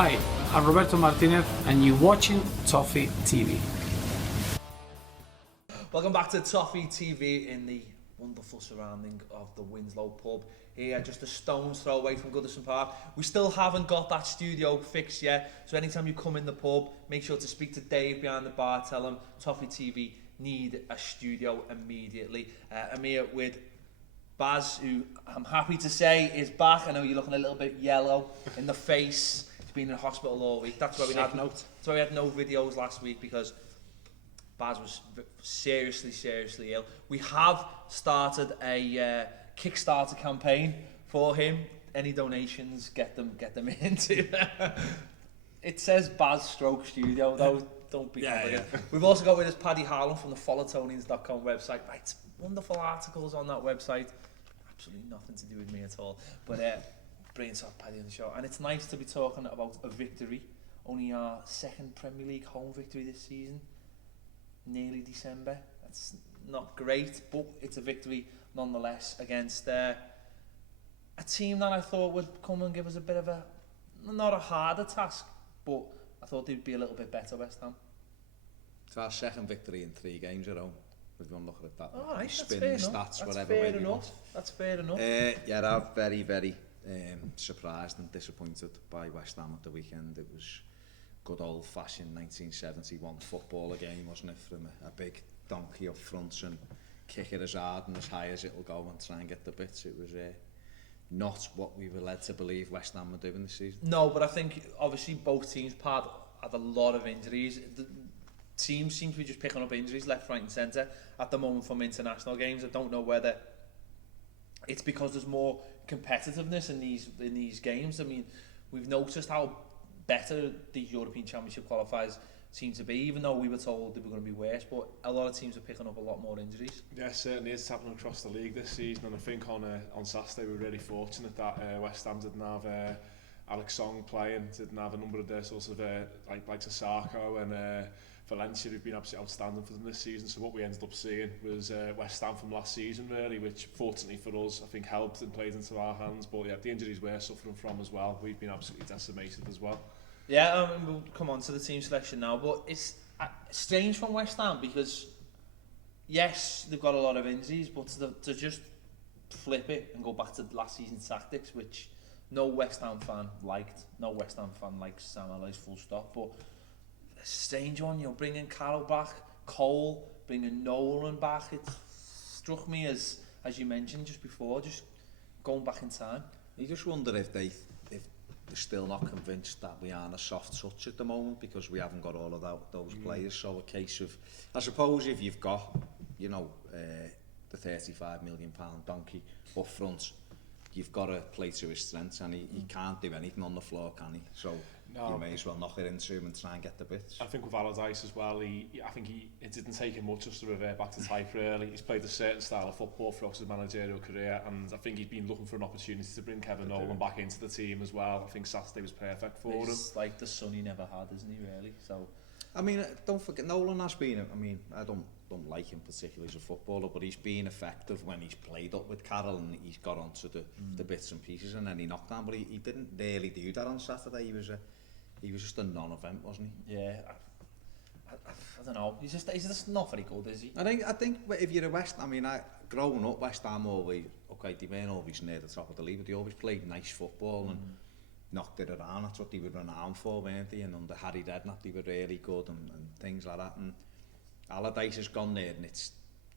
Hi, I'm Roberto Martinez and you're watching Toffee TV. Welcome back to Toffee TV in the wonderful surrounding of the Winslow pub here, just a stone's throw away from Goodison Park. We still haven't got that studio fixed yet, so anytime you come in the pub, make sure to speak to Dave behind the bar, tell him Toffee TV need a studio immediately. I'm here with Baz, who I'm happy to say is back. I know you're looking a little bit yellow in the face. He's been in hospital all week. That's why we had no videos last week, because Baz was seriously ill. We have started a Kickstarter campaign for him. Any donations, get them into. It says Baz Stroke Studio, though. Don't be complicated. Yeah. We've also got with us Paddy Harlan from the followtonians.com website. Writes wonderful articles on that website. Absolutely nothing to do with me at all. But brilliant to have Paddy on the show. And it's nice to be talking about a victory. Only our second Premier League home victory this season. Nearly December. That's not great, but it's a victory nonetheless against a team that I thought would come and give us a bit of not a harder task, but I thought they'd be a little bit better, West Ham. It's our second victory in 3 games at home. If you want to look at that, all right, spin the stats, whatever way you want. That's fair enough. Yeah, I'm very surprised and disappointed by West Ham at the weekend. It was good old-fashioned 1971 football game, wasn't it? From a big donkey up front and kick it as hard and as high as it'll go and try and get the bits. It was not what we were led to believe West Ham were doing this season. No, but I think obviously both teams had a lot of injuries. The teams seem to be just picking up injuries left, right and centre at the moment from international games. I don't know whether it's because there's more competitiveness in these games. I mean, we've noticed how better these European Championship qualifiers seem to be, even though we were told they were going to be worse, but a lot of teams are picking up a lot more injuries. Yeah, certainly it's happening across the league this season, and I think on Saturday we were really fortunate that West Ham didn't have Alex Song playing, didn't have a number of their sorts of like Sarko and Valencia, who've been absolutely outstanding for them this season. So what we ended up seeing was West Ham from last season, really, which fortunately for us I think helped and played into our hands. But yeah, the injuries we're suffering from as well, we've been absolutely decimated as well. Yeah, we'll come on to the team selection now, but it's strange from West Ham because, yes, they've got a lot of injuries, but to just flip it and go back to last season's tactics, which no West Ham fan liked. No West Ham fan likes Sam Allardyce, full stop, but a strange one, bringing Carroll back, Cole, bringing Nolan back. It struck me as you mentioned just before, just going back in time. You just wonder if they're still not convinced that we aren't a soft touch at the moment because we haven't got all of those players. So a case of, I suppose, if you've got, the £35 million donkey up front, you've got to play to his strengths, and he can't do anything on the floor, can he? So you may as well knock it into him and try and get the bits. I think with Allardyce as well, it didn't take him much just to revert back to type, really. He's played a certain style of football throughout his managerial career, and I think he's been looking for an opportunity to bring Kevin Nolan back into the team as well. I think Saturday was perfect for him. It's like the son he never had, isn't he, really? So, I mean, don't forget, Nolan has been, I don't like him particularly as a footballer, but he's been effective when he's played up with Carroll and he's got onto the bits and pieces, and then he knocked down, but he didn't really do that on Saturday. He was just a non-event, wasn't he? Yeah, I don't know. He's just not very good, is he? I think if you're a West Ham, growing up, West Ham always, they weren't always near the top of the league, but they always played nice football and knocked it around. That's what they were renowned for, weren't they? And under Harry Redknapp, they were really good and things like that. And Allardyce has gone there, and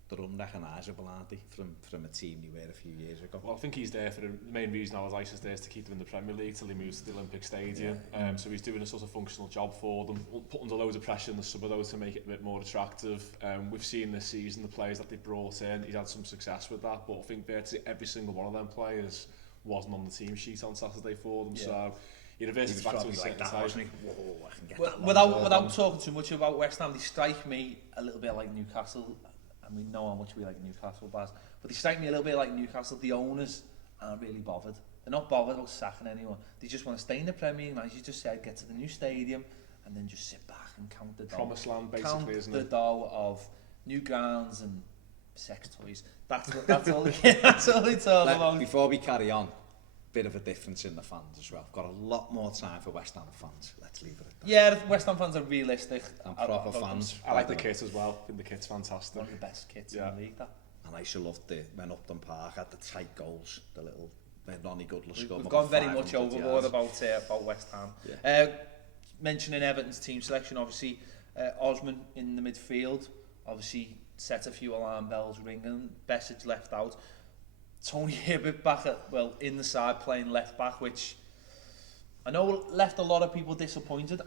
they're unrecognisable, aren't they, from a team they were a few years ago. Well, I think he's there for the main reason Allardyce is there is to keep them in the Premier League till he moves to the Olympic Stadium. Yeah. So he's doing a sort of functional job for them, put under loads of pressure in the summer though to make it a bit more attractive. We've seen this season the players that they brought in, he's had some success with that, but I think virtually every single one of them players wasn't on the team sheet on Saturday for them. Yeah. So he reverted back to a certain type. Without talking too much about West Ham, they strike me a little bit like Newcastle. And we know how much we like Newcastle, Baz, but they strike me a little bit like Newcastle. The owners aren't really bothered. They're not bothered about sacking anyone. They just want to stay in the Premier League, and as you just said, get to the new stadium, and then just sit back and count the dough. Promised land, basically, isn't it? Count the dough of new grounds and sex toys. That's all they talk about. Before we carry on, bit of a difference in the fans as well. Got a lot more time for West Ham fans. Let's leave it at that. Yeah, West Ham fans are realistic. And proper fans. I like the kit as well. I think the kit's fantastic. One of the best kits in the league, that. And I used to love when Upton Park had the tight goals, the little Ronnie Goodler score. We've gone very much overboard about West Ham. Yeah. Mentioning Everton's team selection, obviously Osman in the midfield, obviously set a few alarm bells ringing. Bessage left out. Tony Hibbert back in the side playing left back, which I know left a lot of people disappointed.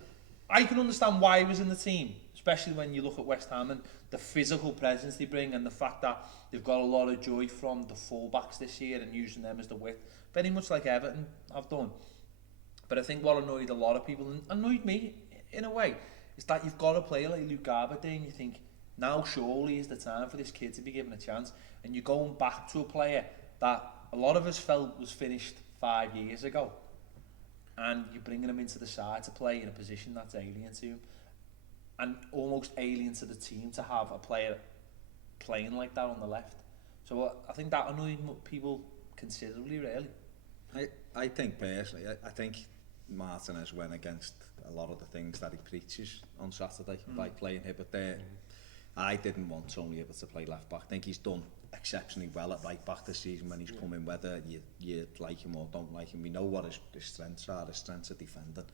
I can understand why he was in the team, especially when you look at West Ham and the physical presence they bring and the fact that they've got a lot of joy from the full-backs this year and using them as the width, very much like Everton have done. But I think what annoyed a lot of people, and annoyed me in a way, is that you've got a player like Luke Garber there and you think, now surely is the time for this kid to be given a chance, and you're going back to a player that a lot of us felt was finished 5 years ago, and you're bringing him into the side to play in a position that's alien to him and almost alien to the team to have a player playing like that on the left. So I think that annoyed people considerably, really. I think personally, I think Martinez went against a lot of the things that he preaches on Saturday by playing Hibbert there. I didn't want Tony Hibbert to play left back. I think he's done exceptionally well at right back this season when he's come in, whether you like him or don't like him. We know what his strengths are. His strengths are defending,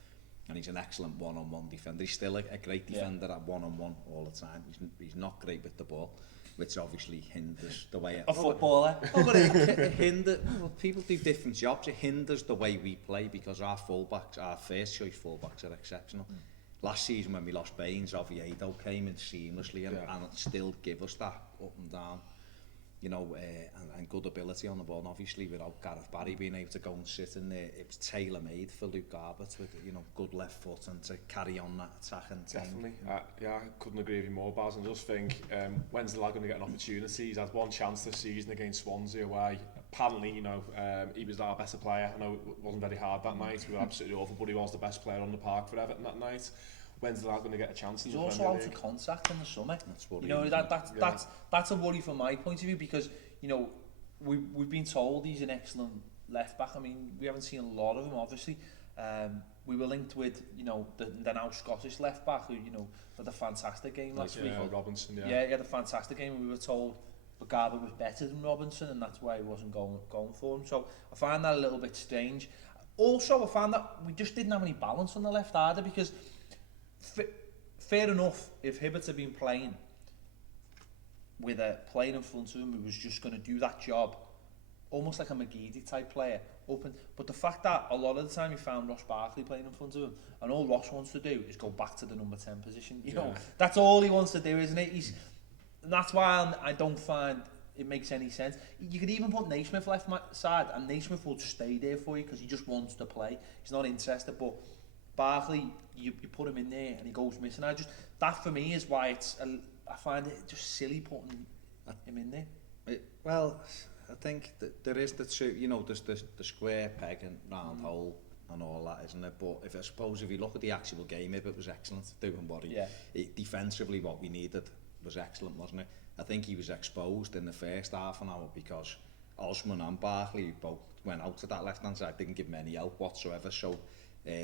and he's an excellent one-on-one defender. He's still a great defender at one-on-one all the time. He's not great with the ball, which obviously hinders the way... A footballer. But it hinders... Well, people do different jobs. It hinders the way we play because our fullbacks, our first-choice fullbacks are exceptional. Last season when we lost Baines, Oviedo came in seamlessly and still give us that up and down, you know, and good ability on the ball. And obviously without Gareth Barry being able to go and sit in there, it was tailor-made for Luke Garber to, you know, good left foot and to carry on that attack and definitely. Yeah, I couldn't agree with you more, Baz. And just think, when's the lad going to get an opportunity? He's had one chance this season against Swansea away. Apparently, you know, he was our better player. I know it wasn't very hard that night. We were absolutely awful, but he was the best player on the park for Everton that night. When's the lad going to get a chance? He's also out of contact in the summer. That's what you know, that's a worry from my point of view because, you know, we've been told he's an excellent left back. I mean, we haven't seen a lot of him, obviously. We were linked with, you know, the now Scottish left back who, you know, had a fantastic game last week. Robinson, Yeah, he had a fantastic game, and we were told Garber was better than Robinson, and that's why he wasn't going for him. So I find that a little bit strange. Also, I found that we just didn't have any balance on the left either because fair enough if Hibbert had been playing with a player in front of him who was just going to do that job, almost like a McGeady type player, open. But the fact that a lot of the time he found Ross Barkley playing in front of him, and all Ross wants to do is go back to the number 10 position. You know, that's all he wants to do, isn't it? And that's why I don't find it makes any sense. You could even put Naismith left side, and Naismith will stay there for you because he just wants to play. He's not interested. But Barkley, you put him in there and he goes missing. That for me is why I find it just silly putting him in there. Well, I think that there is the two, you know, there's the square peg and round hole and all that, isn't it? But I suppose if you look at the actual game, it was excellent doing what defensively what we needed was excellent, wasn't it? I think he was exposed in the first half an hour because Osman and Barkley both went out to that left-hand side, didn't give him any help whatsoever, so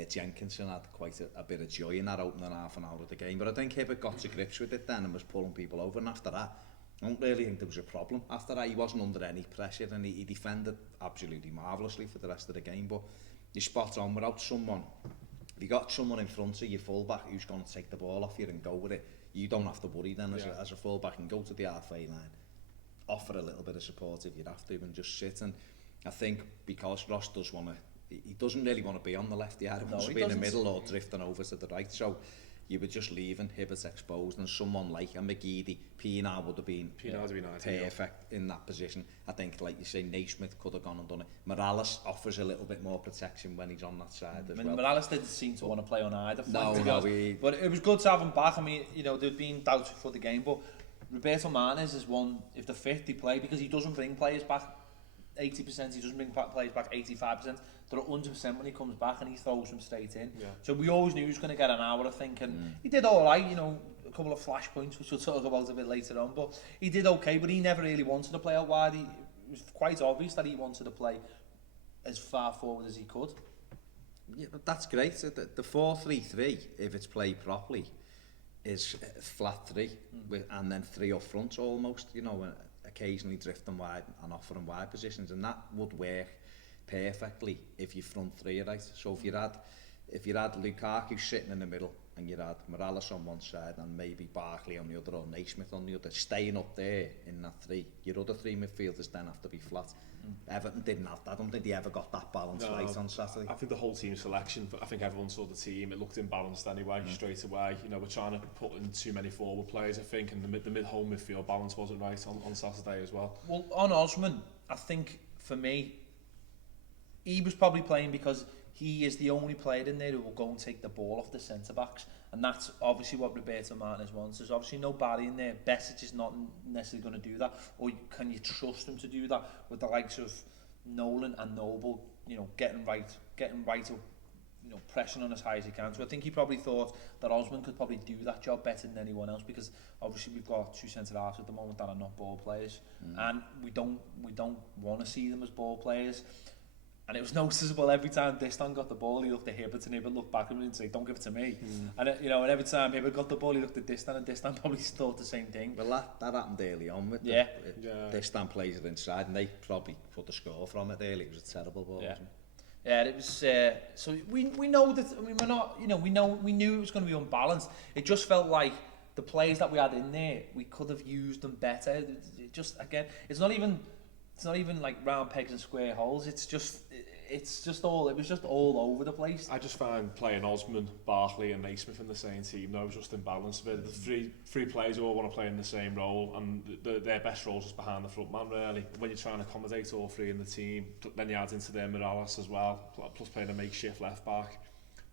Jenkinson had quite a bit of joy in that opening half an hour of the game. But I think Hibbert got to grips with it then and was pulling people over, and after that, I don't really think there was a problem. After that, he wasn't under any pressure and he defended absolutely marvellously for the rest of the game. But you're spot on, without someone, if you got someone in front of your full-back who's going to take the ball off you and go with it, you don't have to worry then as a full-back and go to the halfway line, offer a little bit of support if you have to and just sit. And I think because Ross does want to, he doesn't really want to be on the left, he wants to be in the middle or drifting over to the right, so you were just leaving Hibbert exposed, and someone like a McGeady, Pienaar would have been perfect in that position. I think, like you say, Naismith could have gone and done it. Morales offers a little bit more protection when he's on that side as well. Morales didn't seem to want to play on either flank, but it was good to have him back. I mean, you know, there'd been doubts before the game, but Roberto Martinez is one, if they're fit, they play, because he doesn't bring players back 80%, he doesn't bring players back 85%. They're at 100% when he comes back and he throws them straight in. Yeah. So we always knew he was going to get an hour, I think, and he did all right, you know, a couple of flash points, which we'll talk about a bit later on, but he did okay, but he never really wanted to play out wide. It was quite obvious that he wanted to play as far forward as he could. Yeah, but that's great. The 4-3-3, if it's played properly, is flat three, and then three up front almost, you know, occasionally drifting wide and offering wide positions, and that would work perfectly if your front three are right. So if you had Lukaku sitting in the middle, and you had Morales on one side and maybe Barkley on the other, or Naismith on the other, staying up there in that three, your other three midfielders then have to be flat. Everton didn't have that. I don't think they ever got that balance right on Saturday. I think the whole team selection, I think everyone saw the team, it looked imbalanced anyway, straight away. You know, we're trying to put in too many forward players, I think, and the mid-home midfield balance wasn't right on Saturday as well. Well, on Osman, I think, for me, he was probably playing because he is the only player in there who will go and take the ball off the centre-backs, and that's obviously what Roberto Martinez wants. There's obviously no Barry in there. Besic is not necessarily going to do that, or can you trust him to do that with the likes of Nolan and Noble, you know, getting right up, you know, pressing on as high as he can. So I think he probably thought that Osman could probably do that job better than anyone else, because obviously we've got two centre-halves at the moment that are not ball players, and we don't want to see them as ball players. And it was noticeable every time Distan got the ball, he looked at Hibbert, and Hibbert looked back at him and said, "Don't give it to me." And you know, and every time Hibbert got the ball, he looked at Distan, and Distan probably thought the same thing. Well, that happened early on with Distan plays it inside, and they probably put the score from it early. It was a terrible ball. Yeah, yeah, it was. So we know that. I mean, we're not. You know, we knew it was going to be unbalanced. It just felt like the players that we had in there, we could have used them better. It just, again, it's not even like round pegs and square holes. It was just all over the place. I just find playing Osman, Barkley and Naismith in the same team, no, it was just imbalanced. The three players who all want to play in the same role, and their best roles just behind the front man, really. When you're trying to accommodate all three in the team, then you add into their Morales as well, plus playing a makeshift left back,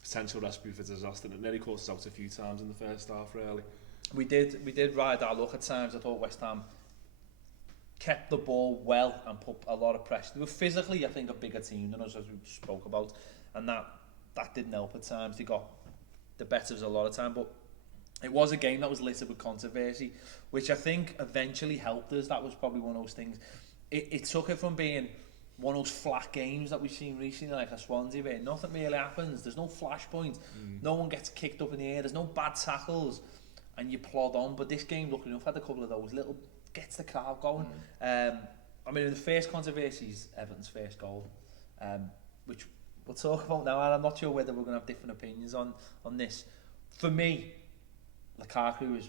potential recipe for disaster. And it nearly caught us out a few times in the first half, really. We did ride our luck at times. I thought West Ham kept the ball well and put a lot of pressure. They were physically, I think, a bigger team than us, as we spoke about, and that didn't help at times. They got the better of us a lot of time, but it was a game that was littered with controversy, which I think eventually helped us. That was probably one of those things. It took it from being one of those flat games that we've seen recently, like a Swansea, where nothing really happens. There's no flashpoint. No one gets kicked up in the air. There's no bad tackles, and you plod on. But this game, luckily enough, had a couple of those little gets the crowd going. I mean, in the first controversies, Everton's first goal, which we'll talk about now, and I'm not sure whether we're going to have different opinions on this. For me, Lukaku is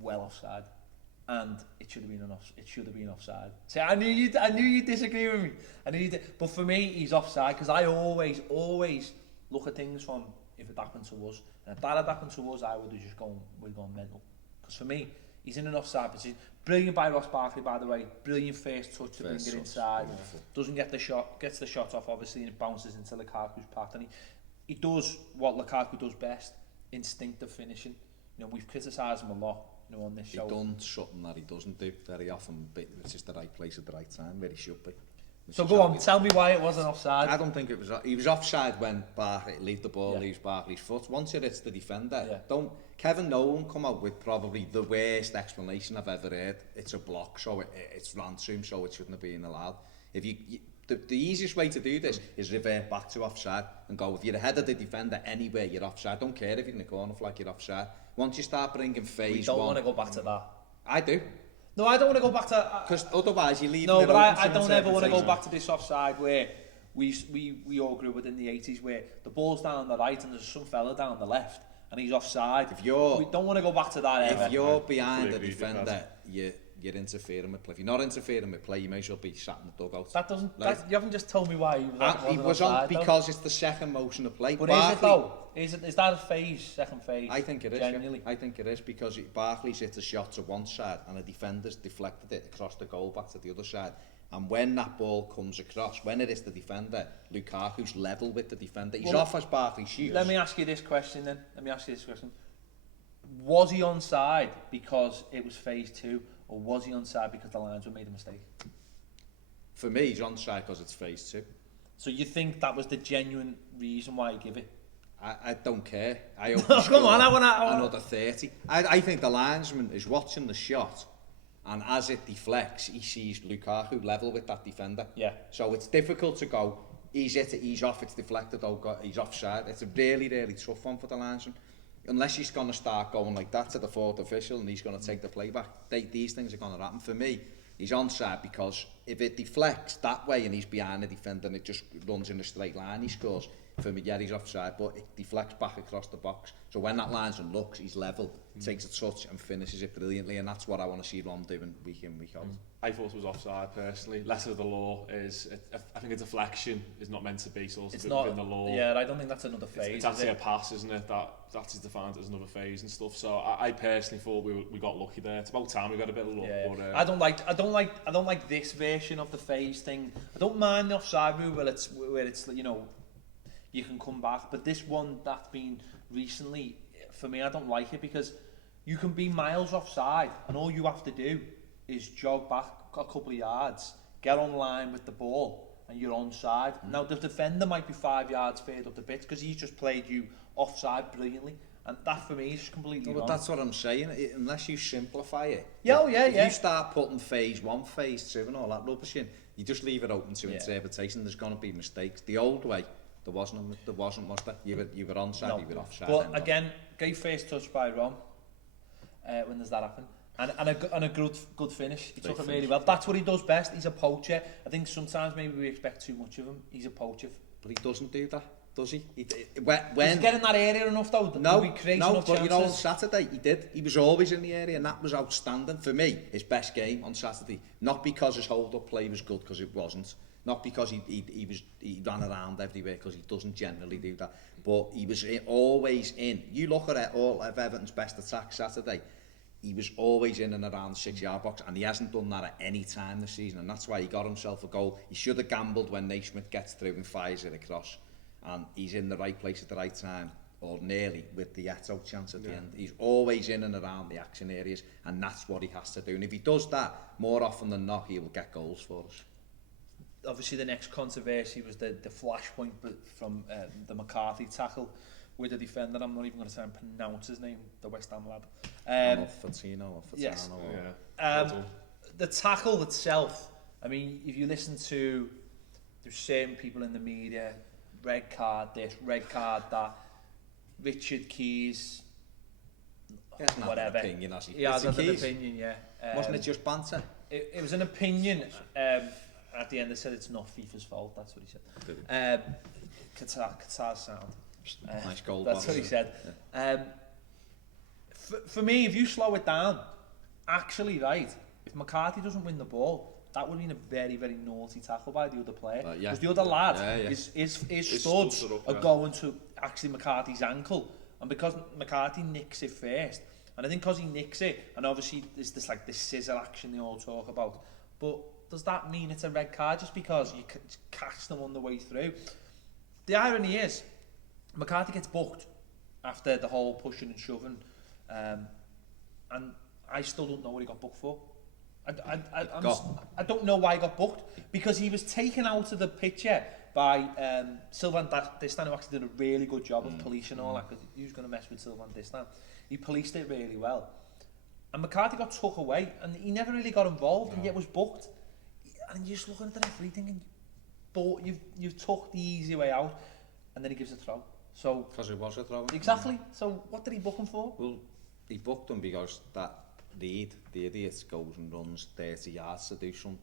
well offside, and it should have been offside. See, I knew you'd disagree with me. But for me, he's offside, because I always look at things from if it happened to us, and if that had happened to us, I would have just gone mental. Because for me, he's in an offside position. Brilliant by Ross Barkley, by the way. Brilliant first touch to bring it inside. Doesn't get the shot, gets the shot off, obviously, and it bounces into Lukaku's path. And he does what Lukaku does best, instinctive finishing. You know, we've criticised him a lot, you know, on this show. He's done something that he doesn't do very often, but it's just the right place at the right time, where he should be. So go on, tell me why it wasn't offside. I don't think it was. He was offside when Barkley leave the ball, leaves Barkley's foot. Once it hits the defender, Kevin Nolan come out with probably the worst explanation I've ever heard. It's a block, so it's ransom, so it shouldn't have been allowed. If the easiest way to do this is revert back to offside and go, if you're ahead of the defender anywhere, you're offside. Don't care if you're in the corner flag, you're offside. Once you start bringing phase we don't want to go back to that. I do. No, I don't want to go back to... Because otherwise you leave... No, but I don't ever want to go back to this offside where we all grew up in the 80s, where the ball's down the right and there's some fella down the left and he's offside. We don't want to go back to that ever. If you're behind the defender, you're interfering with play. If you're not interfering with play, you may as well be sat in the dugout. That doesn't... you haven't just told me why he was on because it's the second motion of play. But Barkley, is it though? Is that a phase, second phase? I think it is. Genuinely. I think it is, because Barkley's hit a shot to one side and the defender's deflected it across the goal back to the other side. And when that ball comes across, when it is the defender, Lukaku's level with the defender. He's off as Barkley shoots. Let me ask you this question then. Was he onside because it was phase 2, or was he onside because the linesman made a mistake? For me, he's onside because it's phase 2. So you think that was the genuine reason why he gave it? I don't care. I hope come on, I want another 30. I think the linesman is watching the shot, and as it deflects, he sees Lukaku level with that defender. Yeah. So it's difficult to go, he's hit it, he's off, it's deflected, he's offside. It's a really, really tough one for the linesman. Unless he's going to start going like that to the fourth official and he's going to take the play back, these things are going to happen. For me, he's onside because if it deflects that way and he's behind the defender and it just runs in a straight line, he scores. For me, yeah, he's offside, but it deflects back across the box. So when that linesman looks, he's level, takes a touch and finishes it brilliantly, and that's what I want to see Ron doing week in, week out. I thought it was offside personally. Letter of the law is, I think a deflection is not meant to be sort of within the law. Yeah, I don't think that's another phase. It's actually a pass, isn't it? That is defined as another phase and stuff. So I personally thought we got lucky there. It's about time we got a bit of luck. Yeah. But, I don't like this version of the phase thing. I don't mind the offside rule where it's you know, you can come back, but this one that's been recently, for me, I don't like it because you can be miles offside and all you have to do is jog back a couple of yards, get on line with the ball and you're onside. Now the defender might be 5 yards further up the pitch because he's just played you offside brilliantly, and that for me is completely wrong. But that's what I'm saying, unless you simplify it. If you start putting phase 1, phase 2 and all that rubbish in, you just leave it open to interpretation. There's going to be mistakes. The old way, there wasn't, was there? You were onside, you were offside. But again, great first touch by Ron when does that happen? And a good finish. He took it really well. That's what he does best. He's a poacher. I think sometimes maybe we expect too much of him. He's a poacher. But he doesn't do that, does he? He's getting that area enough though. No, but you know, on Saturday he did. He was always in the area and that was outstanding. For me, his best game on Saturday. Not because his hold-up play was good, because it wasn't. Not because he ran around everywhere, because he doesn't generally do that. But he was always in. You look at all of Everton's best attacks Saturday, he was always in and around the 6-yard box, and he hasn't done that at any time this season, and that's why he got himself a goal. He should have gambled when Naismith gets through and fires it across, and he's in the right place at the right time, or nearly, with the Eto'o chance at the end. He's always in and around the action areas, and that's what he has to do. And if he does that, more often than not, he will get goals for us. Obviously the next controversy was the flashpoint from the McCarthy tackle with the defender. I'm not even going to try and pronounce his name, the West Ham lad. Fatino. Yes. The tackle itself, I mean, if you listen to there's certain people in the media, red card this, red card that, Richard Keys, whatever. Opinion, has he? He has an opinion, yeah. Wasn't it just banter? It was an opinion. At the end they said it's not FIFA's fault, that's what he said. Qatar's sound. Nice goal. That's what he said. Yeah. For me, if you slow it down, actually, right, if McCarthy doesn't win the ball, that would have been a very, very naughty tackle by the other player. Because the other lad, his studs are going to actually McCarthy's ankle. And because McCarthy nicks it first, and I think because he nicks it, and obviously there's this like this scissor action they all talk about, but does that mean it's a red card just because you catch them on the way through? The irony is, McCarthy gets booked after the whole pushing and shoving, and I still don't know what he got booked for. I don't know why he got booked, because he was taken out of the picture by Sylvain Distin, who actually did a really good job of policing all that, because he was going to mess with Sylvain Distin. He policed it really well. And McCarthy got took away, and he never really got involved, and yet was booked. And you're just looking at the referee thinking, but you've took the easy way out, and then he gives a throw. So because it was a throw. Exactly. So what did he book him for? Well, he booked him because that Reed, the idiot, goes and runs 30 yards to do something.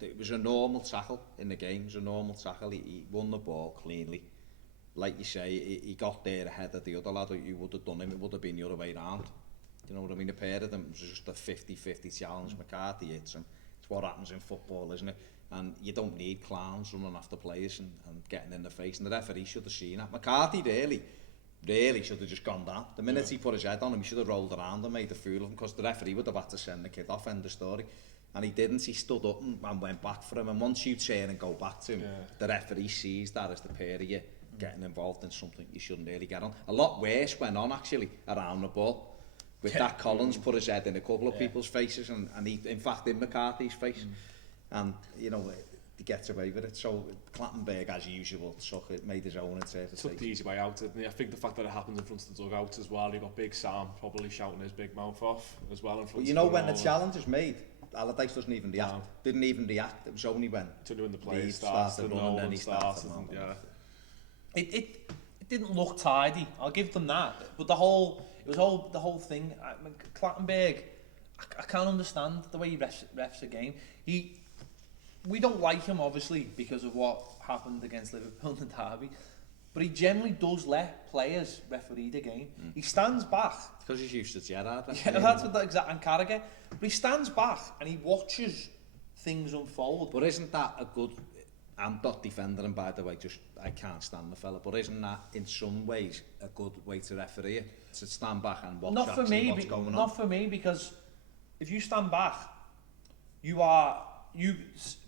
It was a normal tackle in the game. It was a normal tackle. He won the ball cleanly. Like you say, he got there ahead of the other lad. You would have done him. It would have been the other way round. You know what I mean? A pair of them, it was just a 50-50 challenge. McCarthy hits him. It's what happens in football, isn't it? And you don't need clowns running after players and getting in the face. And the referee should have seen that. McCarthy really should have just gone down. The minute he put his head on him, he should have rolled around and made a fool of him, because the referee would have had to send the kid off, end of story. And he didn't. He stood up and went back for him. And once you turn and go back to him, the referee sees that as the pair of you getting involved in something you shouldn't really get on. A lot worse went on, actually, around the ball. With that, Collins put his head in a couple of people's faces, and he, in fact, in McCarthy's face. And, you know, he gets away with it. So Clattenburg, as usual, made his own interpretation. Took the easy way out, didn't he? I think the fact that it happened in front of the dugout as well, you got Big Sam probably shouting his big mouth off as well in front of the when the challenge is made, Allardyce doesn't even react. No. Didn't even react. It was only when the players Leeds started running, then he started. It didn't look tidy. I'll give them that. But the whole thing. Clattenburg, I can't understand the way he refs a game. We don't like him obviously because of what happened against Liverpool in the derby. But he generally does let players referee the game. He stands back. Because he's used to Gerrard. Yeah, that's what that exact and Carragher. But he stands back and he watches things unfold. But isn't that a good... I'm not defending him, by the way, just I can't stand the fella. But isn't that, in some ways, a good way to referee it? To stand back and watch what's going on? Not for me, because if you stand back,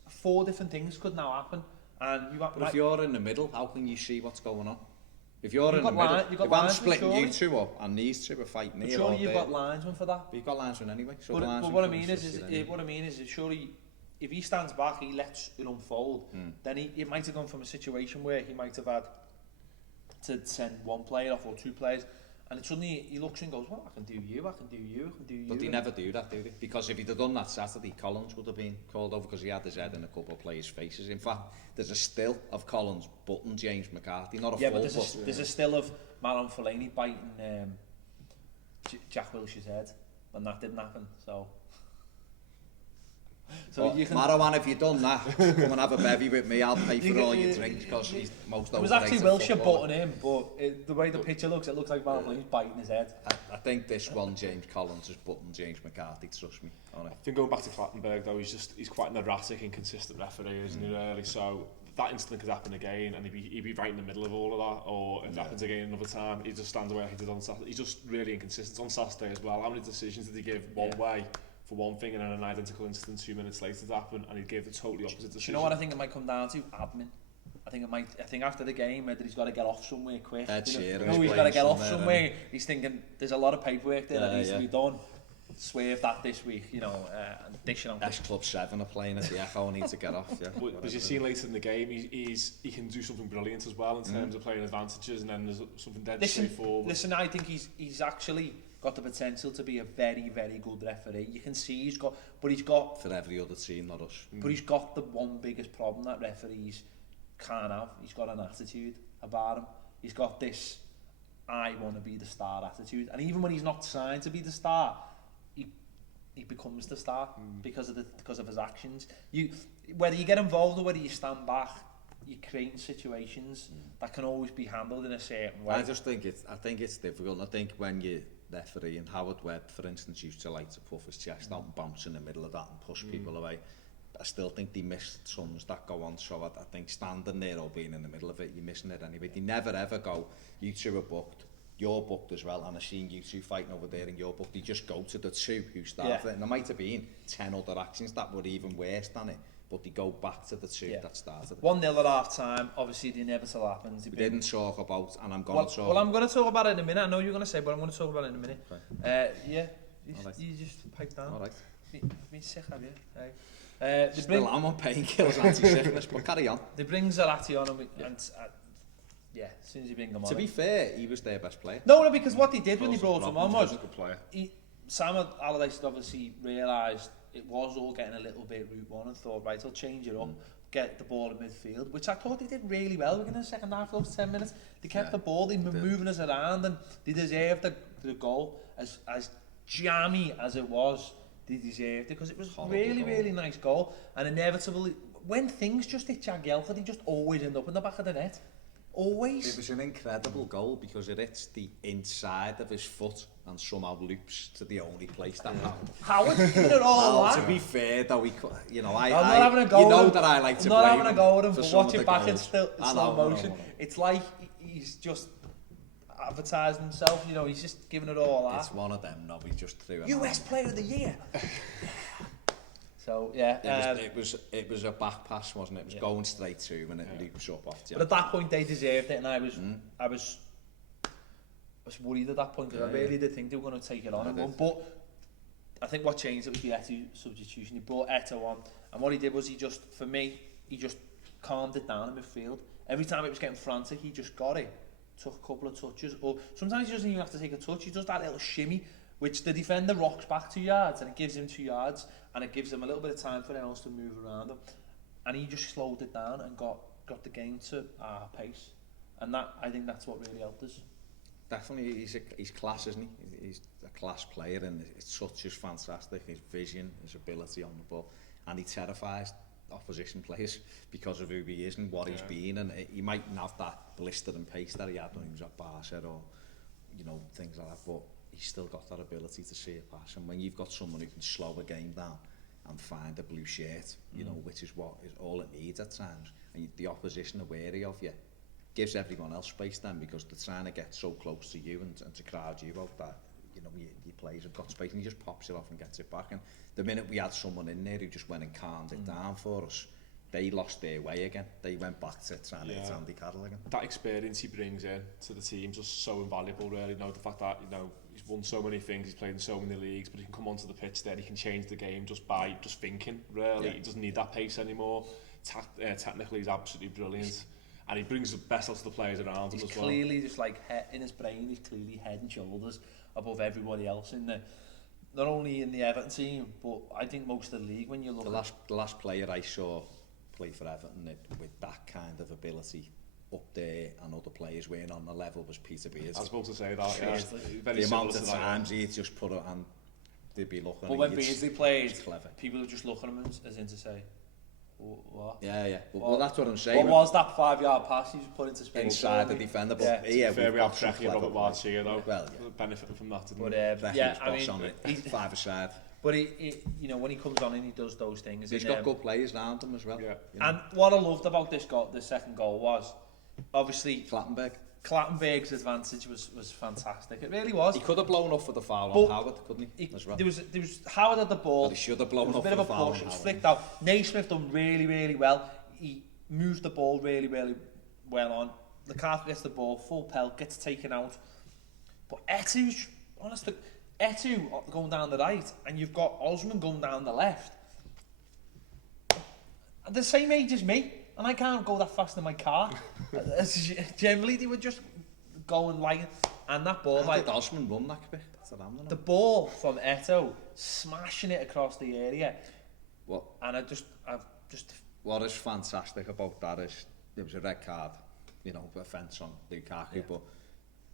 four different things could now happen. And you got, but if you're in the middle, how can you see what's going on? If you're in the middle, if I'm splitting you two up and these two are fighting here all day. Surely you've got linesmen for that. But you've got linesmen anyway. So but what I mean is surely if he stands back, he lets it unfold. Then it might have gone from a situation where he might have had to send one player off or two players, and suddenly he looks and goes, well, I can do you, I can do you, I can do you. But they never do that, do they? Because if he'd have done that Saturday, Collins would have been called over because he had his head in a couple of players' faces. In fact, there's a still of Collins butting James McCarthy, not a full, but there's a still of Marouane Fellaini biting Jack Wilshere's head, and that didn't happen, so... So you can... Marouane, if you've done that, come and have a bevy with me, I'll pay for all your drinks, because he's most overrated. It was actually Wilshere butting him, but the way the picture looks, it looks like Marouane Fellaini's biting his head. I think this one, James Collins, is butting James McCarthy, trust me. I think going back to Clattenburg, though, he's quite an erratic, inconsistent referee, isn't he, really? So that incident could happen again, and he'd be right in the middle of all of that, or if it happens again another time, he just stands away like he did on Saturday. He's just really inconsistent on Saturday as well. How many decisions did he give one way for one thing, and then an identical incident 2 minutes later to happen, and he gave the totally opposite decision? Do you know what I think it might come down to? Admin. I think after the game, whether he's got to get off somewhere quick. He's got to get off somewhere. He's thinking there's a lot of paperwork there that needs to be done. Swerve that this week, and dish it on. Club 7 are playing at the Echo. I need to get off. Yeah. But as you've seen later in the game, he can do something brilliant as well in terms of playing advantages, and then there's something dead straightforward. Listen, I think he's actually got the potential to be a very, very good referee. You can see he's got for every other team, not us. But he's got the one biggest problem that referees can't have. He's got an attitude about him. He's got this I want to be the star attitude, and even when he's not signed to be the star, he becomes the star because of his actions. Whether you get involved or whether you stand back, you're creating situations that can always be handled in a certain way. I think it's difficult. I think when you referee, and Howard Webb, for instance, used to like to puff his chest out and bounce in the middle of that and push people away. I still think they missed sums that go on, so I think standing there or being in the middle of it, you're missing it anyway. They never ever go, you two are booked, you're booked as well, and I've seen you two fighting over there and you're booked. They just go to the two who started it, and there might have been 10 other actions that were even worse than it, but they go back to the two that started it. 1-0 at half time, obviously the inevitable happens. We didn't talk about, and I'm going to talk. Well, I'm going to talk about it in a minute. I know you're going to say, but I'm going to talk about it in a minute. Okay. You just pipe down. All right. Me sick, have you? Right. Still, I'm on painkillers, anti-sickness, but carry on. They bring Zarate on, and as soon as you bring him on. To be fair, he was their best player. No, because what they did when they brought him on was, Sam Allardyce obviously realised it was all getting a little bit route one and thought, right, I'll change it up, get the ball in midfield, which I thought they did really well within the second half, those 10 minutes. They kept the ball, they were moving us around, and they deserved the goal. As jammy as it was, they deserved it, because it was really nice goal. And inevitably, when things just hit Jagielka, they just always end up in the back of the net. Always. It was an incredible goal because it hits the inside of his foot and somehow loops to the only place that happened. Howard giving it all that. To be fair though, I'm not having a go with him. that I like to I'm not having a go with him, but watch it back in slow motion. No. It's like he's just advertised himself, he's just giving it all that. It's one of them, no, he just threw it. US Player of the Year. So yeah, it was a back pass, wasn't it? It was going straight through and it loops up off. But at that point they deserved it, and I was worried at that point because I really did think they were going to take it on. But I think what changed it was the Eto'o substitution. He brought Eto'o on, and what he did was he just calmed it down in midfield. Every time it was getting frantic, he just got it, took a couple of touches, or sometimes he doesn't even have to take a touch. He does that little shimmy which the defender rocks back 2 yards and it gives him 2 yards and it gives him a little bit of time for anyone else to move around him. And he just slowed it down and got the game to our pace. And that, I think that's what really helped us. Definitely, he's class, isn't he? He's a class player, and his touch is fantastic. His vision, his ability on the ball, and he terrifies opposition players because of who he is and what he's been. And he mightn't have that blister and pace that he had when he was at Barca or, you know, things like that. But he's still got that ability to see a pass. And when you've got someone who can slow a game down and find a blue shirt, you know, which is what is all it needs at times, and the opposition are wary of you, gives everyone else space then, because they're trying to get so close to you and to crowd you out that, you know, your players have got space, and he just pops it off and gets it back. And the minute we had someone in there who just went and calmed it down for us, they lost their way again. They went back to trying to hit Andy Carroll again. That experience he brings in to the team is just so invaluable, really. You know, the fact that, you know, he's won so many things, he's played in so many leagues, but he can come onto the pitch there, he can change the game just by just thinking, really. He doesn't need that pace anymore. Technically, he's absolutely brilliant. And he brings the best out of the players around him as well. He's clearly just like, in his brain, he's clearly head and shoulders above everybody else in the, not only in the Everton team, but I think most of the league when you look the last player I saw play for Everton with that kind of ability up there and other players weren't on the level was Peter Beardsley. I was supposed to say that, yeah. The amount of times he'd just put it and they'd be looking. But when Beardsley played, clever. People would just look at him as in to say, what? Yeah. Well, that's what I'm saying. What was that 5-yard pass he just put into space? Inside the defender, but yeah, we have Trekkie Robert Ward here though. Well, benefiting from that, didn't but, he? yeah, I mean, on it, 5-a-side. But he, you know, when he comes on and he does those things, he's got good players around him as well. Yeah. You know? And what I loved about this second goal was, obviously, Clattenburg's advantage was fantastic. It really was. He could have blown off with the foul on Howard, couldn't he? As well. There was Howard at the ball. But he should have blown off with a bit with of the a foul. push. It was flicked out. Naismith done really well. He moved the ball really well on. Lukaku gets the ball, full pelt, gets taken out. But Eto'o's, honestly, Eto'o going down the right, and you've got Osman going down the left. And the same age as me, and I can't go that fast in my car. Generally, they were just going like, and that ball, How did Osman run that bit? The ball from Eto'o, smashing it across the area. What? And I've just. What is fantastic about that is there was a red card, you know, offence on Lukaku, but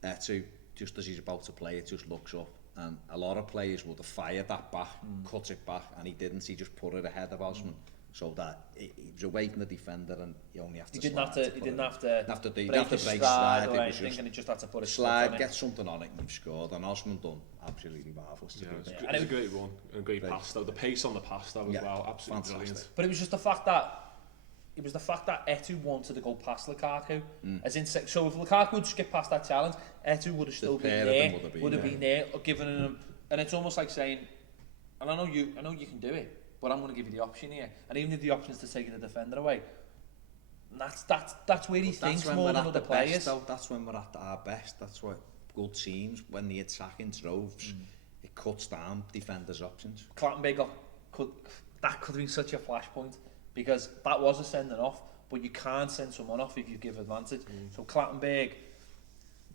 Eto'o, just as he's about to play it, just looks up, and a lot of players would have fired that back, cut it back, and he didn't. He just put it ahead of Osman, so that he was away from the defender, and he only have to. He didn't have to break stride or it was anything, and he just had to put a slide, get something on it, and he scored. And Osman done absolutely marvellous. It was a great run and a great pass though. The pace on the pass though as well, absolutely brilliant. But it was just the fact that Eto'o wanted to go past Lukaku. As in, so if Lukaku would skip past that challenge, Eto'o would have still been there, would have been there, giving him, and it's almost like saying, and I know you can do it, but I'm going to give you the option here. And even if the option is to take the defender away, that's where he thinks more than other players. That's when we're at our best. That's what good teams, when they attack in droves, it cuts down defenders' options. Clattenburg could have been such a flashpoint, because that was a sending off, but you can't send someone off if you give advantage. So Clattenburg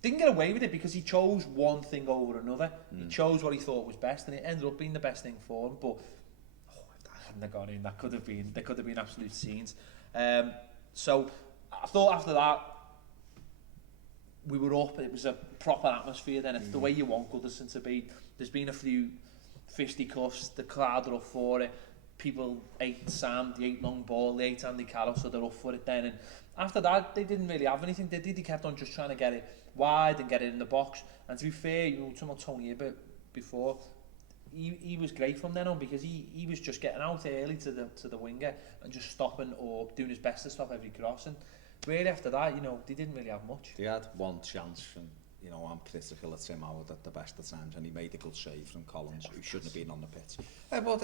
didn't get away with it because he chose one thing over another. He chose what he thought was best, and it ended up being the best thing for him. But if that hadn't have gone in, there could have been absolute scenes. So I thought after that we were up. It was a proper atmosphere. Then it's the way you want Goodison to be. There's been a few fisticuffs. The crowd are up for it. People ate Sam, they ate long ball, they ate Andy Carroll, so they're up for it then. And after that, they didn't really have anything, did they? They kept on just trying to get it wide and get it in the box. And to be fair, you know, talking about Tony a bit before, he was great from then on, because he was just getting out early to the winger and just stopping or doing his best to stop every cross. And really after that, you know, they didn't really have much. They had one chance, and you know, I'm critical of Tim Howard at the best of times, and he made a good save from Collins, who shouldn't have been on the pitch. But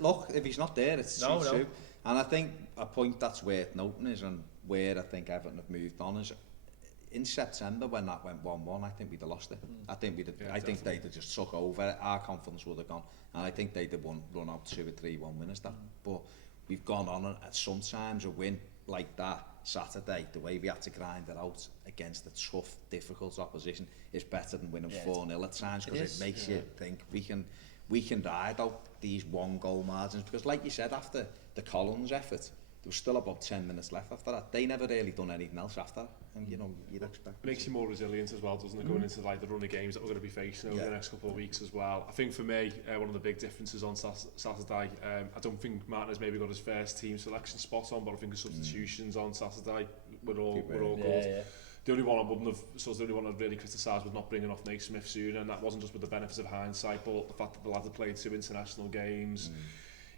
look, if he's not there, it's no. And I think a point that's worth noting is, and where I think Everton have moved on, is in September when that went 1-1, I think we'd have lost it. I think they'd have just took over. Our confidence would have gone, and I think they'd have run out 2 or 3 1 winners. But we've gone on, and sometimes a win like that Saturday, the way we had to grind it out against the tough, difficult opposition is better than winning 4-0 at times, because it makes you think we can ride out these 1-goal margins, because like you said, after the Collins effort, there was still about 10 minutes left after that. They never really done anything else after, and you know, you'd expect. It makes you more resilient as well, doesn't it, going into like the run of games that we're going to be facing over the next couple of weeks as well. I think for me, one of the big differences on Saturday, I don't think Martinez maybe got his first team selection spot on, but I think the substitutions on Saturday were all good. Yeah. The only one I wouldn't have, the only one I'd really criticised was not bringing off Naismith sooner, and that wasn't just with the benefits of hindsight, but the fact that the lad had played 2 international games.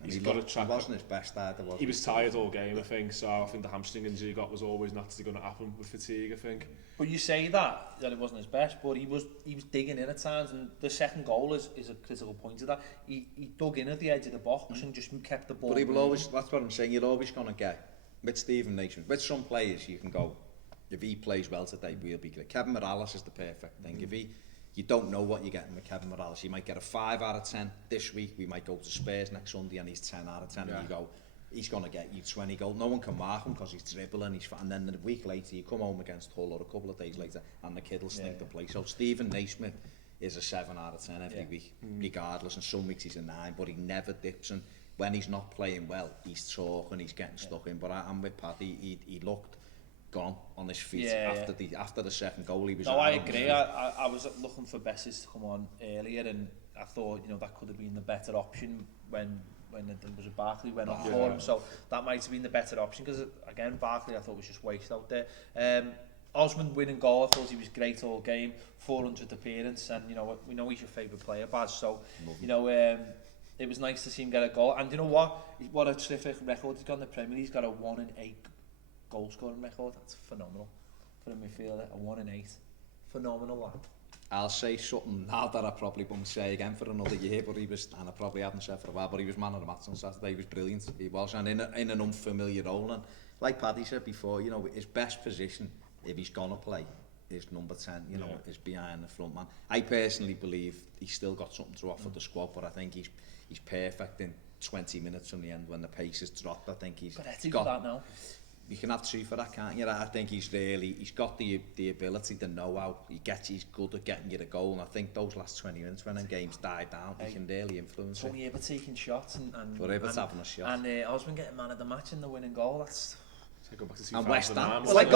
He wasn't his best either, was he? Was tired all game, I think, so I think the hamstring injury he got was always naturally going to happen with fatigue, I think. But you say that it wasn't his best, but he was digging in at times, and the second goal is a critical point of that. He dug in at the edge of the box and just kept the ball. But he will always, that's what I'm saying, you're always going to get, with Stephen Naismith, with some players you can go, if he plays well today, we'll be good. Kevin Morales is the perfect thing. If you don't know what you're getting with Kevin Morales. You might get a 5 out of 10 this week. We might go to Spurs next Sunday and he's 10 out of 10. And you go, he's going to get you 20 goals. No one can mark him because he's dribbling. And then a week later, you come home against Hull, or a couple of days later, and the kid will stink the place. So Stephen Naismith is a 7 out of 10 every week, regardless. And some weeks he's a 9, but he never dips. And when he's not playing well, he's talking, he's getting stuck in. But I'm with Paddy. He looked gone on his feet after the second goal. He was. No, I agree. I was looking for Bessis to come on earlier, and I thought, you know, that could have been the better option when there was a Barkley went off for him. So that might have been the better option, because again, Barkley I thought was just wasted out there. Osman winning goal, I thought he was great all game, 400th appearance, and you know, we know he's your favourite player, Baz. So you know, it was nice to see him get a goal. And you know what a terrific record he's got in the Premier League. He's got a 1 in 8 goal scoring record. That's phenomenal for a midfielder. A 1 in 8, phenomenal lad. I'll say something now that I probably won't say again for another year, but he was, and I probably haven't said for a while, but he was man of the match on Saturday. He was brilliant. He was, and in an unfamiliar role. And like Paddy said before, you know, his best position, if he's gonna play, is number 10. You know, is behind the front man. I personally believe he's still got something to offer the squad, but I think he's perfect in 20 minutes from the end when the pace is dropped. I think he's got that now. You can have 2 for that, can't you? I think he's got the ability, the know-how. He's good at getting you the goal, and I think those last 20 minutes when them games die down, he can really influence it. Tony Hibbert taking shots and Hibbert's having a shot. And Osman getting man of the match in the winning goal. That's go back to 2009. And West Ham. It's like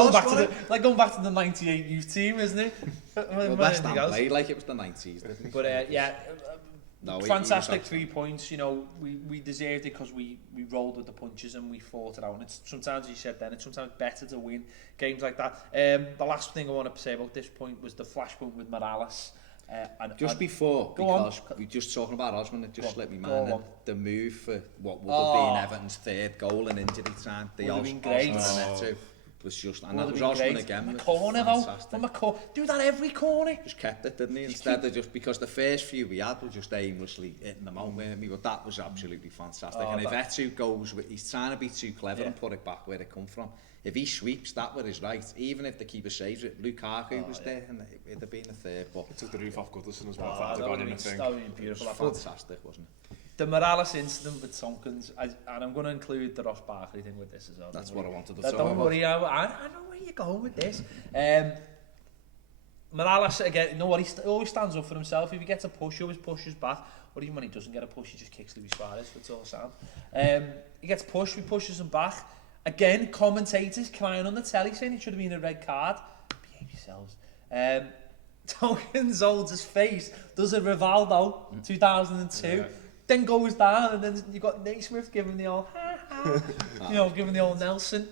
going back to the 98 youth team, isn't it? Well, West Ham played like it was the 90s, didn't it? But no, fantastic 3 points. You know, we deserved it because we rolled with the punches and we fought it out. And it's sometimes, you said then, it's sometimes better to win games like that. The last thing I want to say about this point was the flashpoint with Morales. Before, because we were just talking about Osman, it just slipped me mind. The move for what would have been Everton's 3rd goal in injury time, the Osman was just, and that was Osman again. Corner though, do that every corner. Just kept it, didn't he? Instead of just, because the first few we had were just aimlessly hitting them on with me, but that was absolutely fantastic. And if Etu goes, he's trying to be too clever and put it back where it come from. If he sweeps, that was his right. Even if the keeper saves it, Lukaku was there, and it'd have been a 3rd. But it took the roof off Goodison as well. That would have been beautiful. Fantastic, wasn't it? The Morales incident with Tompkins, and I'm going to include the Ross Barkley thing with this as well. That's what I wanted to talk about. Don't worry, I know where you're going with this. Morales, again, you know what, he always stands up for himself. If he gets a push, he always pushes back. Or even when he doesn't get a push, he just kicks Luis Suarez for it's all sound. He gets pushed, he pushes him back. Again, commentators crying on the telly saying it should have been a red card. Behave yourselves. Tompkins holds his face, does a Rivaldo, 2002. Then goes down, and then you got Naismith giving the old you know, giving the old Nelson.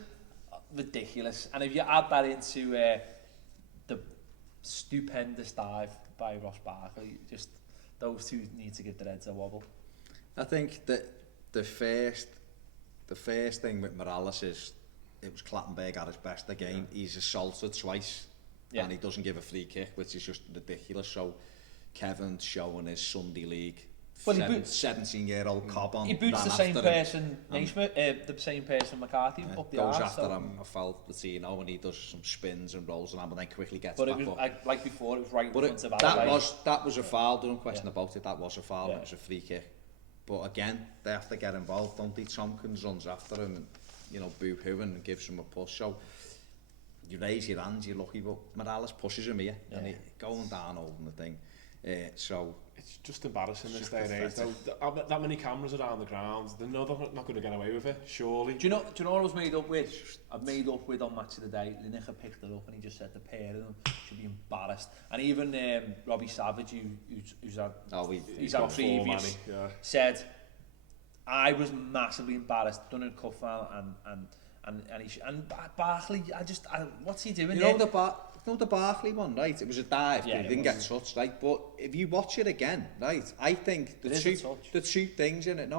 Ridiculous. And if you add that into the stupendous dive by Ross Barkley, just those two need to give their heads a wobble. I think that the first thing with Morales is, it was Clattenburg at his best again. He's assaulted twice, and he doesn't give a free kick, which is just ridiculous. So Kevin's showing his Sunday League 17-year-old cob on. He boots the same person, Naismith, the same person McCarthy up the arse. Goes after him, I felt Latino, and he does some spins and rolls around, and then quickly gets back up. Like before, it was right in front of Allardyce. That was a foul, no question about it. That was a foul, it was a free kick. But again, they have to get involved, don't they? Tompkins runs after him, and you know, boo-hoo and gives him a push. So you raise your hands, you're lucky, but Morales pushes him here, and he's going down over the thing. So it's just embarrassing this day and age. That many cameras around the ground, they know they're not going to get away with it, surely. Do you know what I was made up with? I've made up with on Match of the Day. Lineker picked it up and he just said the pair of them should be embarrassed. And even Robbie Savage, who's our previous, said, I was massively embarrassed, done in a cup final, and Barkley, what's he doing? You know the Barkley one, right? It was a dive, he didn't get touched, right? But if you watch it again, right, I think the two things in it,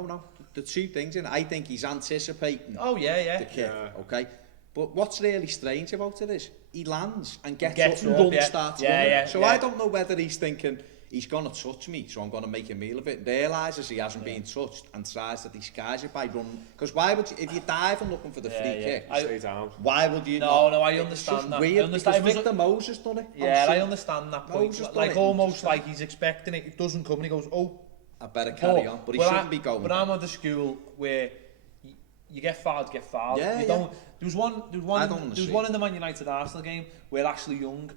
the two things in it, I think he's anticipating the kick, okay? But what's really strange about it is, he lands and gets up and starts running. So I don't know whether he's thinking, he's going to touch me, so I'm going to make a meal of it. Realises he hasn't been touched and tries to disguise it by running. Because why would you, if you're diving looking for the free kick, stay down. Why would you No, I understand that. Weird, I understand. Victor Moses done it. Yeah, I understand that point. Like almost like he's expecting it. It doesn't come and he goes, oh, I better carry on. But he shouldn't be going. But I'm at the school where you get fouled, Yeah, you don't. There was one in the Man United Arsenal game where Ashley Young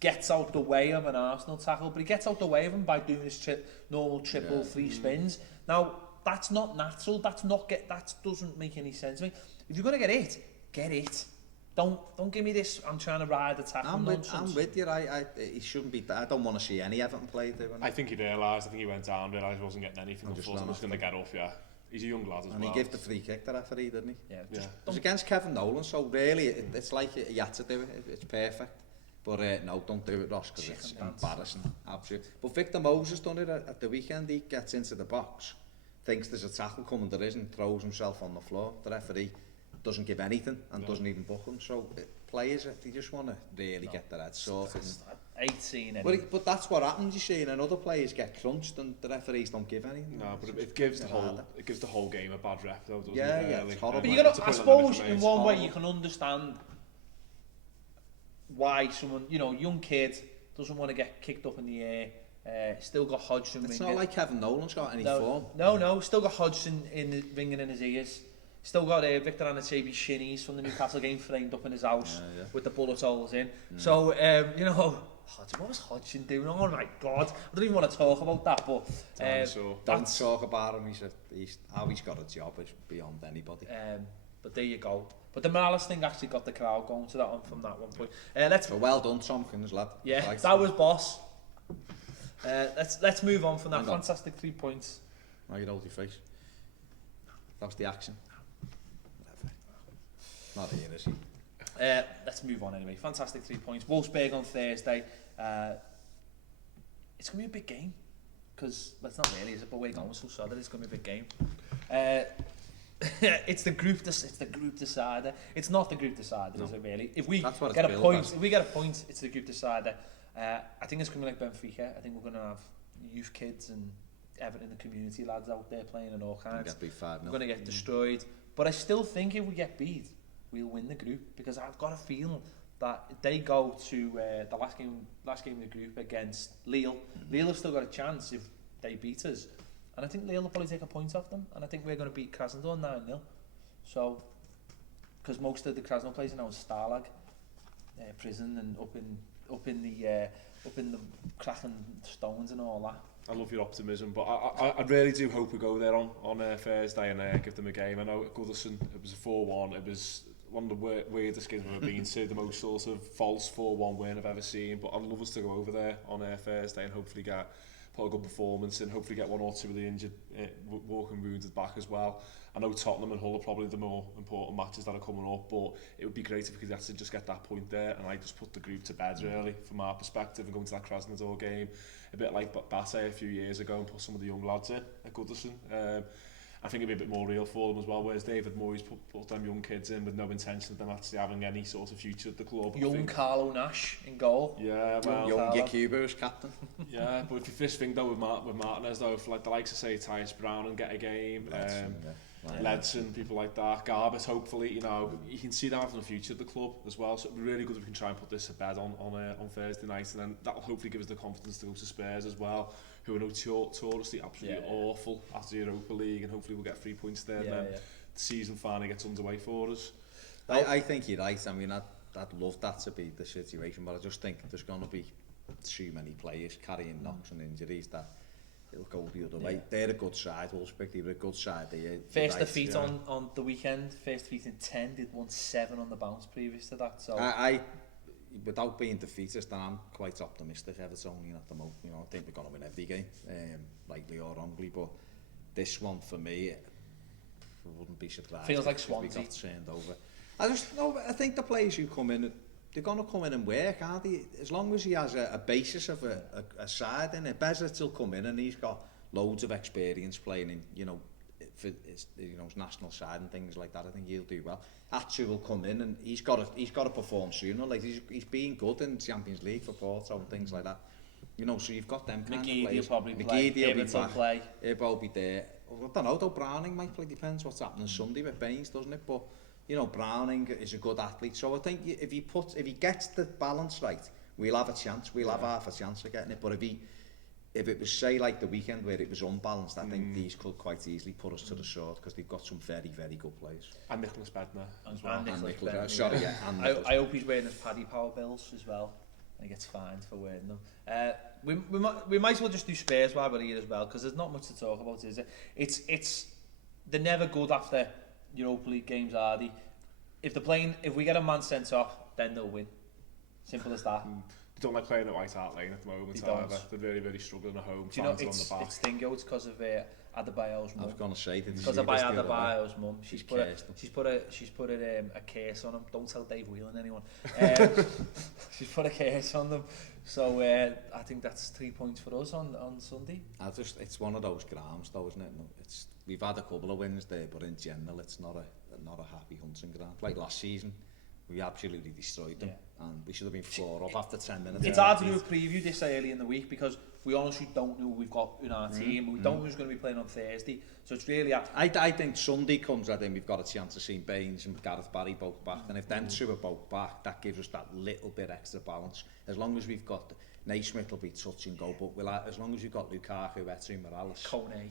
gets out the way of an Arsenal tackle, but he gets out the way of him by doing his normal triple three spins. Now that's not natural. That doesn't make any sense to me. If you're gonna get it. Don't give me this. I'm trying to ride the tackle nonsense. I'm with you. He shouldn't be. I don't want to see any Everton play doing it. I think he realised. I think he went down, realised he wasn't getting anything. I thought he was going to get up. Yeah, he's a young lad as well. And he gave the free kick to the referee, didn't he? Yeah. It was against Kevin Nolan, so really it's like he had to do it. It's perfect. But no, don't do it, Ross, because it's embarrassing. Absolutely. But Victor Moses done it at the weekend. He gets into the box, thinks there's a tackle coming, there isn't, throws himself on the floor. The referee doesn't give anything and doesn't even book him. So players, they just want to really get their head sorted. 18 anyway. But that's what happens, you see, and other players get crunched and the referees don't give anything. No, but it gives the whole game a bad rep, though, doesn't it? Yeah, it's horrible. But you I suppose in one way you can understand why someone, young kid doesn't want to get kicked up in the air. Still got Hodgson. It's not like Kevin Nolan's got any form. No. Still got Hodgson ringing in his ears. Still got Victor Anasebi's shinnies from the Newcastle game framed up in his house with the bullet holes in. So what was Hodgson doing? Oh my God, I don't even want to talk about that. But don't talk about him. He's how he's got a job is beyond anybody. But there you go. But the Morales thing actually got the crowd going to that one from that one point. So well done, Tompkins, lad. Yeah, that was boss. Let's move on from that. Fantastic 3 points. Now you hold your face. That was the action. Whatever. Not here, is he? Let's move on anyway. Fantastic 3 points. Wolfsburg on Thursday. It's going to be a big game. Because, well, it's not really, is it? But we're going so solid. It's going to be a big game. It's the group decider. It's not the group decider, is it really? If we get a point, it's the group decider. I think it's going to be like Benfica. I think we're going to have youth kids and Everton, the community lads out there playing and all kinds. We're going to get destroyed. But I still think if we get beat, we'll win the group, because I've got a feeling that they go to the last game of the group against Lille. Lille have still got a chance if they beat us. And I think Lille will probably take a point off them, and I think we're going to beat Krasnodar 9-0. So, because most of the Krasnodar players are now in Stalag prison and up in the cracking stones and all that. I love your optimism, but I really do hope we go there on Thursday and give them a game. I know at Goodison it was a 4-1. It was one of the weirdest games I've ever been to, the most sort of false 4-1 win I've ever seen. But I'd love us to go over there on Thursday and hopefully put a good performance and hopefully get 1 or 2 of the injured, walking wounded back as well. I know Tottenham and Hull are probably the more important matches that are coming up, but it would be great if we could actually just get that point there and just put the group to bed really, from our perspective, and go into that Krasnodar game a bit like Basse a few years ago and put some of the young lads in at Goodison. I think it'd be a bit more real for them as well, whereas David Moyes put them young kids in with no intention of them actually having any sort of future at the club. Young Carlo Nash in goal. Yeah, well, young Yakubu as captain. Yeah, but if you first think though with Martinez though, if like the likes of say Tyus Brown and get a game, Ledson, people like that, Garbett, hopefully, you can see that having a future at the club as well. So it'd be really good if we can try and put this to bed on Thursday night, and then that'll hopefully give us the confidence to go to Spurs as well, who are notoriously absolutely awful at the Europa League, and hopefully we'll get 3 points there. the season finally gets underway for us. I think you're right. I mean, I'd love that to be the situation, but I just think there's going to be too many players carrying knocks and injuries that it'll go the other way. They're a good side, Wolfsburg, they're a good side. First defeat on the weekend, first defeat in 10, they'd won 7 on the bounce previous to that. So I without being defeatist, I'm quite optimistic Evertonian at the moment. You know, I think we're going to win every game, rightly or wrongly, but this one for me, I wouldn't be surprised. Feels like if Swansea. we got turned over. I think the players who come in, they're going to come in and work, aren't they? As long as he has a basis of a side in it, Bezet will come in and he's got loads of experience playing in, for his national side and things like that. I think he'll do well. Atsu will come in and he's got to perform sooner. Like he's been good in Champions League for Porto and things like that. So you've got them kind of players. Will probably play. Everton will play. Everton will be there. I don't know, though Browning might play. Depends what's happening Sunday with Baines, doesn't it? But Browning is a good athlete, so I think if he gets the balance right, we'll have a chance. We'll have half a chance of getting it. But if it was, say, like the weekend where it was unbalanced, I think these could quite easily put us to the sword because they've got some very, very good players. And Nicholas Bednar as well. And Nicholas Bednar, sorry, yeah. And I hope he's wearing his Paddy Power bills as well, and he gets fined for wearing them. We might as well just do Spurs while we're here as well, because there's not much to talk about, is it? They're never good after Europa League games, are they? If we get a man sent off, then they'll win. Simple as that. They don't like playing at White Hart Lane at the moment either. They're very, very struggling at home. Do you know, it's Dingo, it's because of Adebayo's mum. I was going to say, it's because of Adebayo's mum. She's put a curse on him. Don't tell Dave Whelan, anyone. She's put a curse on them. So I think that's 3 points for us on Sunday. It's one of those grounds, though, isn't it? We've had a couple of wins there, but in general, it's not a happy hunting ground. Like last season, we absolutely destroyed them, and we should have been 4 up after 10 minutes. It's hard to do a preview this early in the week because we honestly don't know who we've got in our team. We don't know who's going to be playing on Thursday, so it's really hard. I think Sunday comes, I think we've got a chance of seeing Baines and Gareth Barry both back, and if them two are both back, that gives us that little bit extra balance. As long as we've got Naismith will be touch and go, but as long as we've got Lukaku, Etsy, Morales, Kone,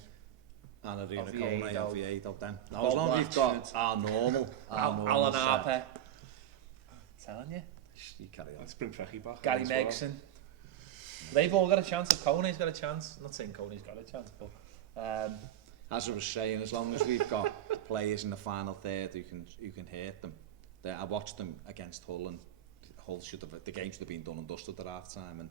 and Arena Kone, Oviedo, then. Now, as long as we've got our normal Alan Harper, telling you. You carry on. Let's bring Fecky back. Gary Megson. They've all got a chance. If Kone's got a chance, I'm not saying Kone's got a chance, but as I was saying, as long as we've got players in the final third who can hurt them. I watched them against Hull, and Hull the game should have been done and dusted at half time, and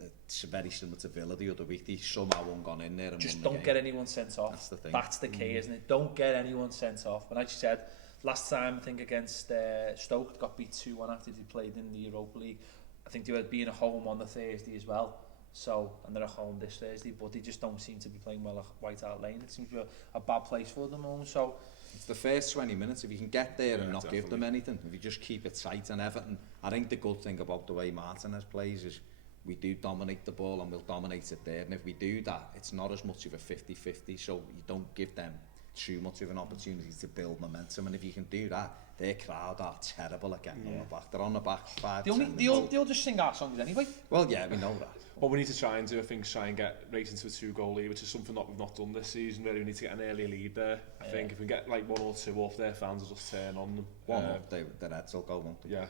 it's very similar to Villa the other week. They somehow won gone in there and just won don't the game. get anyone sent off. That's the thing. That's the key, isn't it? Don't get anyone sent off. And like you said, last time I think against Stoke got beat 2-1 after they played in the Europa League. I think they were being at home on the Thursday as well. So, and they're at home this Thursday, but they just don't seem to be playing well at White Hart Lane. It seems to be a bad place for them all. So it's the first 20 minutes. If you can get there and not give them anything, if you just keep it tight and Everton, I think the good thing about the way Martinez plays is we do dominate the ball and we'll dominate it there. And if we do that, it's not as much of a 50-50, so you don't give them too much of an opportunity to build momentum. And if you can do that, their crowd are terrible at getting on the back. They're on the back 5%. They'll just sing our songs anyway. Well, yeah, we know that. What we need to try and do, I think, is try and get right into a 2-goal lead, which is something that we've not done this season. Really, we need to get an early lead there. I think if we get like 1 or 2 off, their fans will just turn on them. One up, the Reds will go, won't they? Yeah.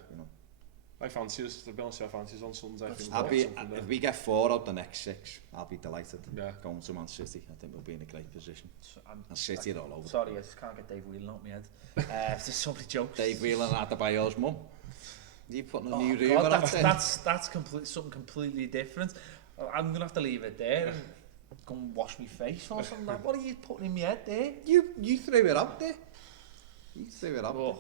I fancy us. To be honest, I fancy us on Sunday. If we get 4 out the next 6, I'll be delighted. Yeah. Going to Man City, I think we'll be in a great position. And City are all over. Sorry, I just can't get Dave Whelan out my head. There's so many jokes. Dave Whelan at the Bayo's mum. You putting a new rumour rumour out there? That's something completely different. I'm going to have to leave it there and go and wash my face or something. Like, what are you putting in my head there? You threw it up there. You threw it up there.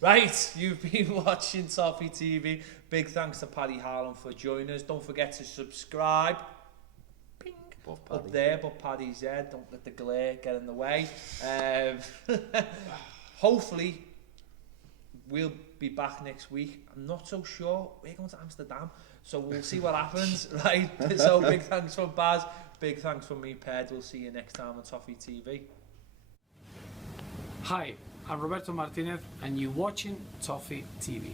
Right, you've been watching Toffee TV. Big thanks to Paddy Harlan for joining us. Don't forget to subscribe. Ping. Up there, but Paddy's there. Don't let the glare get in the way. Hopefully, we'll be back next week. I'm not so sure. We're going to Amsterdam, so we'll see what happens. Right. So big thanks for Baz. Big thanks for me, Ped. We'll see you next time on Toffee TV. Hi, I'm Roberto Martinez, and you're watching Toffee TV.